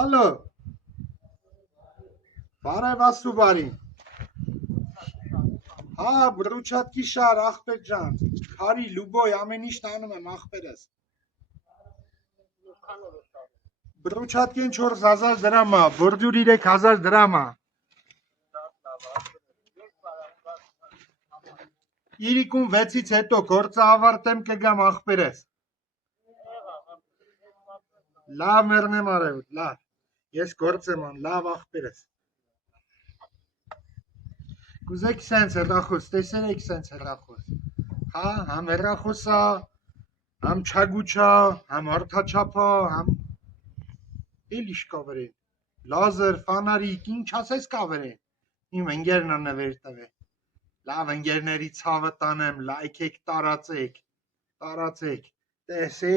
Ալո, բարև աստու բարի։ Հա, բրուչատկի շար, ախպեր ջան, քարի, լուբոյ, ամեն ինչ տանում եմ, ախպերս։ Բրուչատկին 4000 դրամ է, բորդյուր 3000 դրամ է։ Իրիկուն 6-ից հետո գործը ավարտեմ կգամ ախպերս։ Լավ մեռնեմ արևոտ, լավ։ Ես գործ եմ ան, լավ ախպերս։ Կուզեք սենց հեռախոս, տեսել եք սենց հեռախոս։ Հա, համ հեռախոսա, համ չագուչա, համ հարթաչափա, համ էլ իշ կավերեն։ Լազեր, ֆանարիկ, ինչ ասես կավերեն։ Իմ ընկերն ան նվեր տվե։ Լավ ընկերների ցավը տանեմ, լայքեք, տարածեք, տեսե,